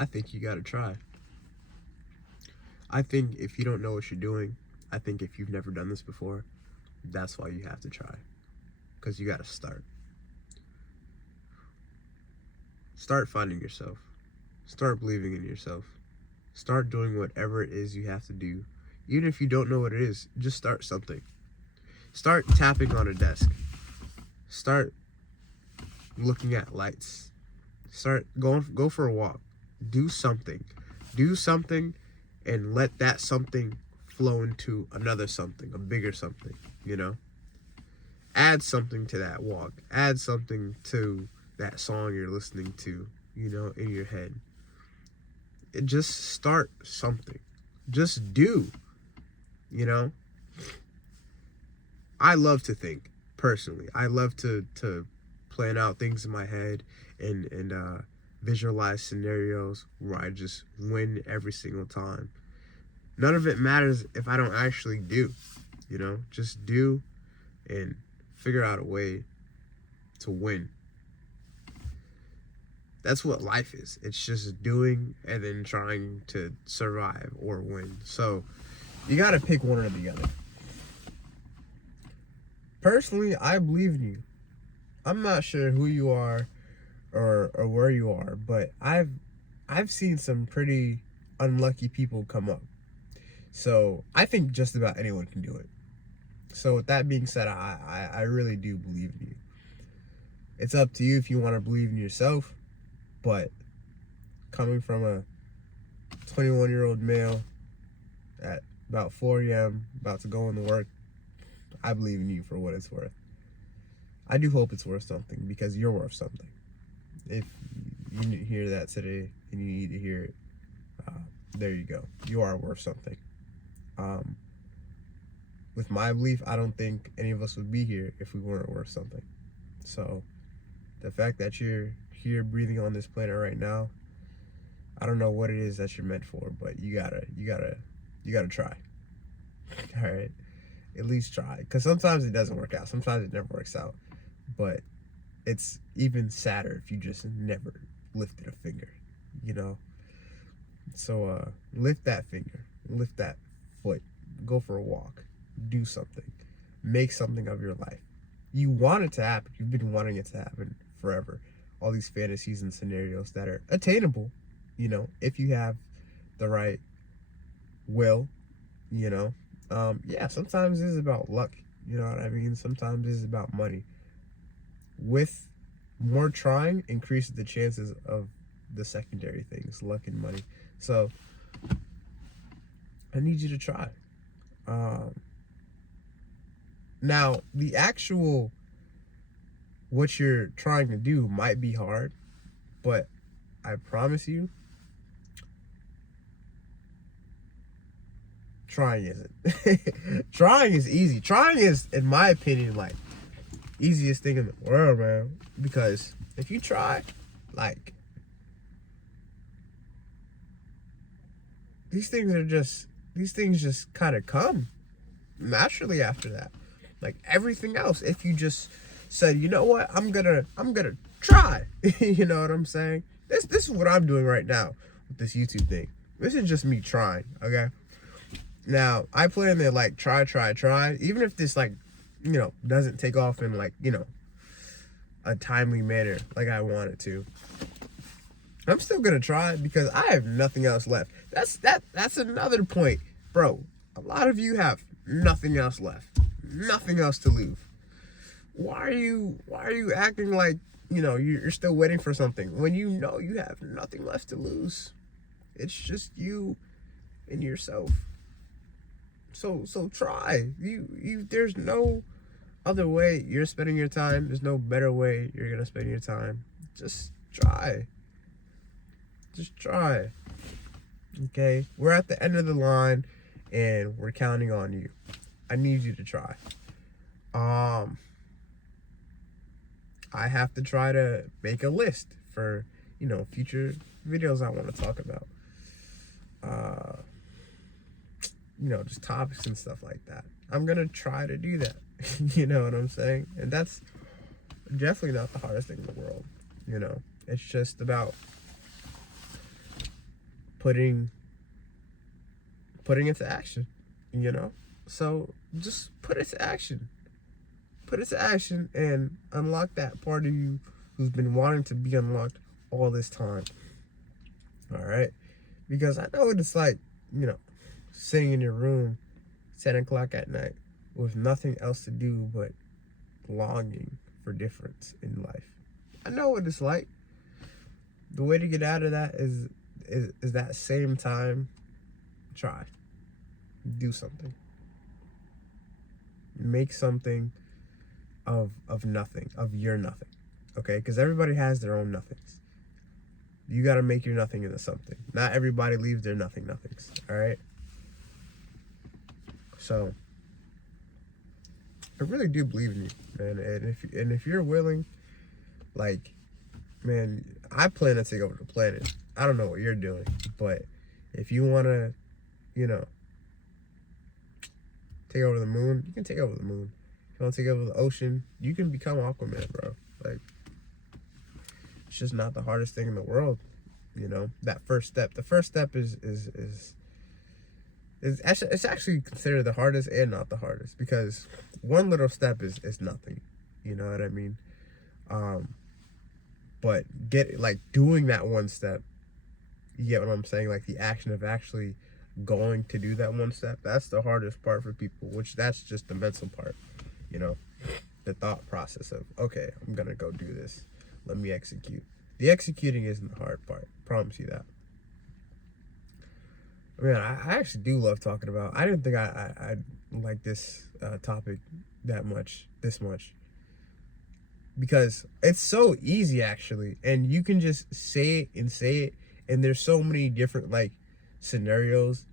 I think you gotta try. I think if you don't know what you're doing, I think if you've never done this before, that's why you have to try. Because you gotta start. Start finding yourself. Start believing in yourself. Start doing whatever it is you have to do. Even if you don't know what it is, just start something. Start tapping on a desk. Start looking at lights. Go for a walk. Do something. Do something and let that something flow into another something, a bigger something, you know? Add something to that walk. Add something to that song you're listening to, you know, in your head. Just start something. Just do, you know? I love to think, personally. I love to plan out things in my head and visualize scenarios where I just win every single time. None of it matters if I don't actually do, you know? Just do and figure out a way to win. That's what life is. It's just doing and then trying to survive or win. So you got to pick one or the other. Personally, I believe in you. I'm not sure who you are or where you are, but I've seen some pretty unlucky people come up. So I think just about anyone can do it. So with that being said, I really do believe in you. It's up to you if you want to believe in yourself, but coming from a 21-year-old male at about 4 a.m., about to go into work, I believe in you for what it's worth. I do hope it's worth something because you're worth something. If you didn't hear that today and you need to hear it, there you go. You are worth something. With my belief, I don't think any of us would be here if we weren't worth something. So the fact that you're here breathing on this planet right now, I don't know what it is that you're meant for, but you gotta try. All right, at least try, because sometimes it doesn't work out. Sometimes it never works out, but it's even sadder if you just never lifted a finger, you know. So lift that finger, lift that foot, go for a walk, do something, make something of your life. You want it to happen. You've been wanting it to happen forever. All these fantasies and scenarios that are attainable, you know, if you have the right will, you know. Yeah, sometimes it's about luck, you know what I mean? Sometimes it's about money. With more trying, increases the chances of the secondary things, luck and money. So I need you to try. Now, the actual what you're trying to do might be hard, but I promise you, trying isn't. Trying is easy. Trying is, in my opinion, like, easiest thing in the world, man. Because if you try, like, these things just kind of come naturally after that. Like everything else, if you just said, you know what, I'm gonna try. You know what I'm saying? This is what I'm doing right now with this YouTube thing. This is just me trying, okay? Now, I plan to like try. Even if this, like, you know, doesn't take off in, like, you know, a timely manner like I want it to, I'm still gonna try because I have nothing else left. That's another point, bro. A lot of you have nothing else left, nothing else to lose. Why are you acting like, you know, you're still waiting for something when you know you have nothing left to lose? It's just you and yourself. So try. You there's no other way you're spending your time. There's no better way you're gonna spend your time. Just try. Just try. Okay? We're at the end of the line and we're counting on you. I need you to try. I have to try to make a list for, you know, future videos I want to talk about. You know, just topics and stuff like that. I'm gonna try to do that. You know what I'm saying? And that's definitely not the hardest thing in the world. You know, it's just about putting it to action, you know? So just put it to action. Put it to action and unlock that part of you who's been wanting to be unlocked all this time. All right? Because I know what it's like, you know, sitting in your room 10 o'clock at night with nothing else to do but longing for difference in life. I know what it's like. The way to get out of that is that same time, try. Do something. Make something of nothing, of your nothing. Okay? Because everybody has their own nothings. You got to make your nothing into something. Not everybody leaves their nothings. All right? So, I really do believe in you, man. And if you're willing, like, man, I plan to take over the planet. I don't know what you're doing, but if you want to, you know, take over the moon, you can take over the moon. If you want to take over the ocean, you can become Aquaman, bro. Like, it's just not the hardest thing in the world, you know. That first step. The first step is it's actually considered the hardest and not the hardest, because one little step is nothing. You know what I mean? But doing that one step, you get what I'm saying? Like the action of actually going to do that one step, that's the hardest part for people, which that's just the mental part, you know, the thought process of, okay, I'm gonna go do this. Let me execute. The executing isn't the hard part. Promise you that. Man, I actually do love talking about. I didn't think I'd like this topic this much, because it's so easy actually, and you can just say it, and there's so many different like scenarios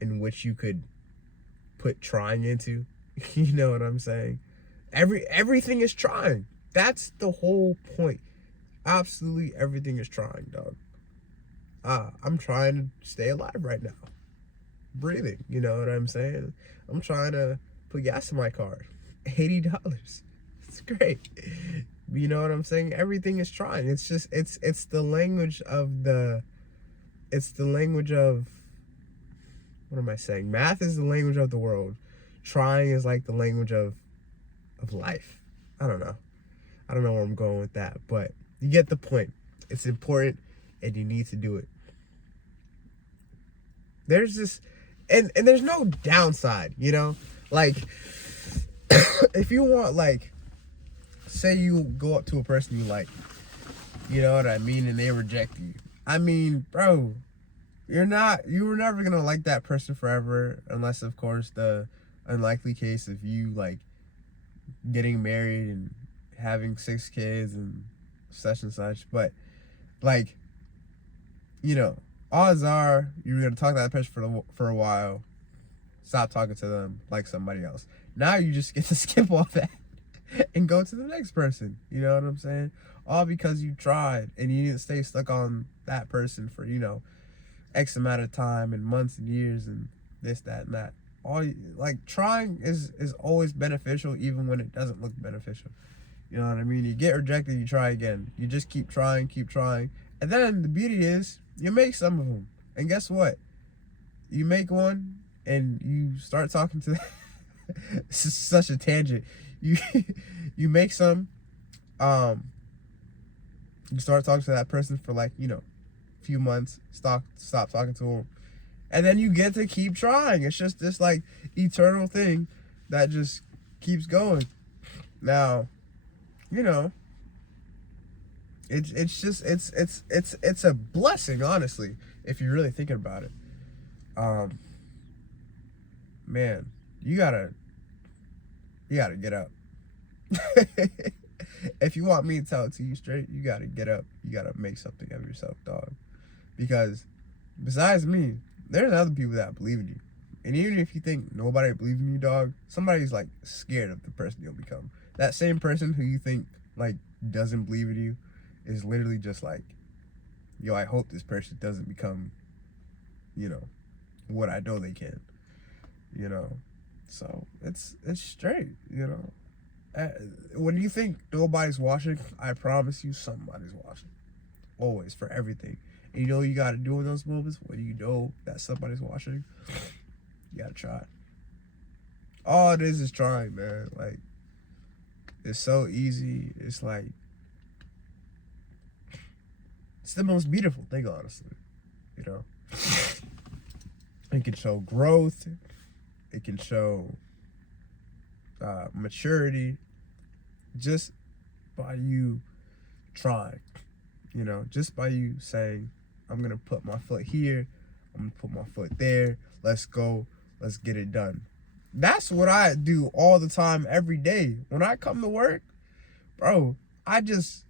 in which you could put trying into. You know what I'm saying? Everything is trying. That's the whole point. Absolutely everything is trying, dog. I'm trying to stay alive right now. Breathing, you know what I'm saying? I'm trying to put gas in my car. $80. It's great. You know what I'm saying? Everything is trying. It's just it's the language of what am I saying? Math is the language of the world. Trying is like the language of life. I don't know where I'm going with that, but you get the point. It's important, and you need to do it. There's this, and there's no downside, you know? Like, if you want, like, say you go up to a person you like, you know what I mean, and they reject you. I mean, bro, you were never gonna like that person forever, unless, of course, the unlikely case of you, like, getting married and having 6 kids and such and such. But, like, you know, odds are you're gonna talk to that person for a while, stop talking to them, like somebody else. Now you just get to skip all that and go to the next person. You know what I'm saying? All because you tried and you didn't stay stuck on that person for, you know, X amount of time and months and years and this, that, and that. Like, trying is always beneficial, even when it doesn't look beneficial. You know what I mean? You get rejected, you try again. You just keep trying. And then the beauty is, you make some of them. And guess what? You make one and you start talking to this is such a tangent. You make some, you start talking to that person for, like, you know, a few months, stop talking to them. And then you get to keep trying. It's just this, like, eternal thing that just keeps going. Now, you know, it's a blessing, honestly, if you're really thinking about it. Man, you gotta get up. If you want me to tell it to you straight, you gotta get up. You gotta make something of yourself, dog. Because besides me, there's other people that believe in you. And even if you think nobody believes in you, dog, somebody's, like, scared of the person you'll become. That same person who you think, like, doesn't believe in you is literally just like, yo, I hope this person doesn't become, you know, what I know they can, you know. So it's straight, you know. When you think nobody's watching, I promise you somebody's watching. Always, for everything. And you know what you gotta do in those moments when you know that somebody's watching? You gotta try. All it is trying, man. Like, it's so easy. It's like, it's the most beautiful thing, honestly. You know? It can show growth. It can show maturity just by you trying. You know, just by you saying, I'm gonna put my foot here, I'm gonna put my foot there, let's go, let's get it done. That's what I do all the time, every day. When I come to work, bro, I just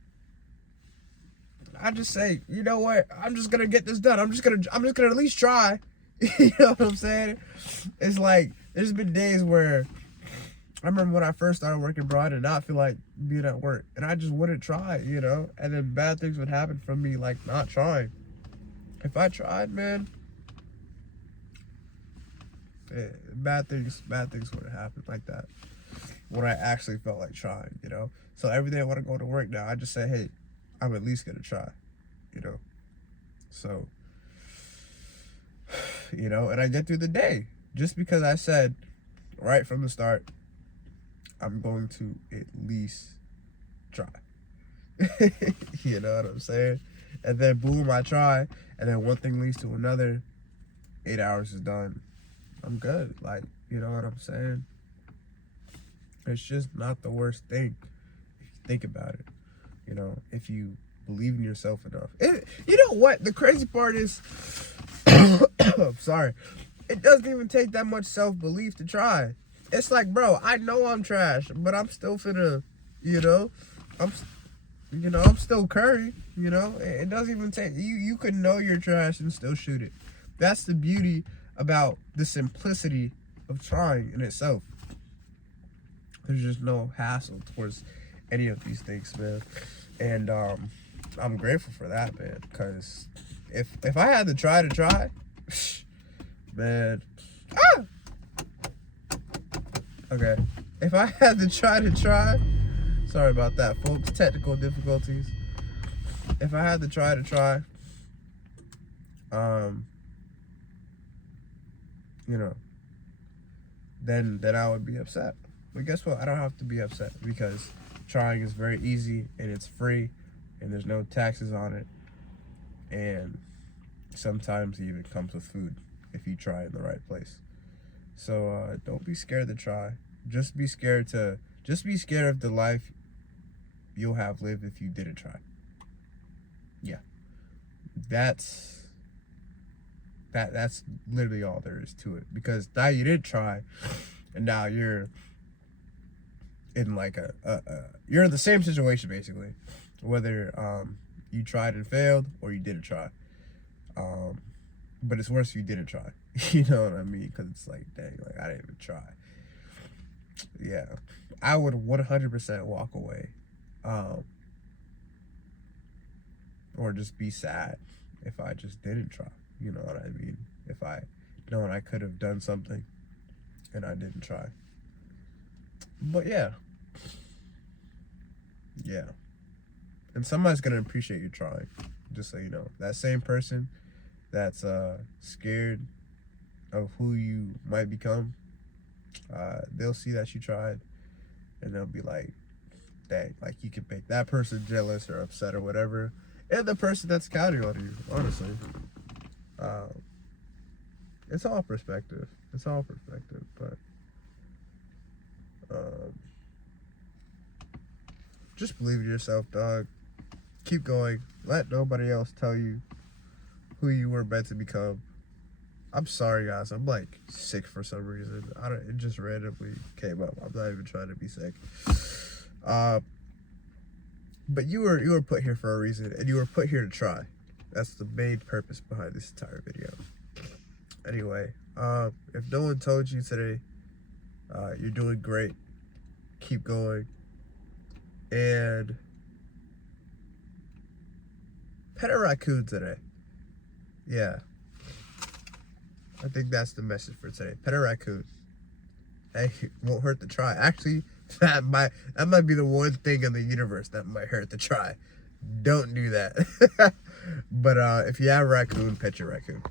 say, you know what, I'm just gonna get this done. I'm just gonna at least try. You know what I'm saying? It's like, there's been days where I remember when I first started working, bro, I did not feel like being at work. And I just wouldn't try, you know? And then bad things would happen from me, like, not trying. If I tried, man, bad things would happen like that. When I actually felt like trying, you know? So every day I want to go to work now, I just say, hey, I'm at least going to try, you know? So, you know, and I get through the day. Just because I said right from the start, I'm going to at least try. You know what I'm saying? And then boom, I try. And then one thing leads to another. 8 hours is done. I'm good. Like, you know what I'm saying? It's just not the worst thing if you think about it. You know, if you believe in yourself enough. You know what? The crazy part is, sorry, it doesn't even take that much self-belief to try. It's like, bro, I know I'm trash, but I'm still finna, you know, I'm still Curry, you know. It doesn't even take, you can know you're trash and still shoot it. That's the beauty about the simplicity of trying in itself. There's just no hassle towards any of these things, man. And I'm grateful for that, man, because if I had to try, man, okay. If I had to try, sorry about that, folks, technical difficulties. If I had to try, you know, then I would be upset. But guess what? I don't have to be upset because trying is very easy and it's free and there's no taxes on it. And sometimes it even comes with food if you try in the right place. So don't be scared to try. Just be scared of the life you'll have lived if you didn't try. Yeah. That's literally all there is to it. Because now you did try, and now you're in like you're in the same situation basically, whether you tried and failed or you didn't try. But it's worse if you didn't try. You know what I mean? Because it's like, dang, like I didn't even try. Yeah, I would 100% walk away, or just be sad if I just didn't try. You know what I mean? If I known I could have done something and I didn't try. But yeah. And somebody's gonna appreciate you trying. Just so you know, that same person that's scared of who you might become, they'll see that you tried and they'll be like, dang, like you can make that person jealous or upset or whatever, and the person that's counting on you, honestly. It's all perspective, but just believe in yourself, dog. Keep going. Let nobody else tell you who you were meant to become. I'm sorry, guys. I'm like sick for some reason. It just randomly came up. I'm not even trying to be sick. But you were put here for a reason, and you were put here to try. That's the main purpose behind this entire video. Anyway, if no one told you today, you're doing great. Keep going. And pet a raccoon today. Yeah. I think that's the message for today. Pet a raccoon. Hey, it won't hurt to try. Actually, that might be the one thing in the universe that might hurt to try. Don't do that. But if you have a raccoon, pet your raccoon.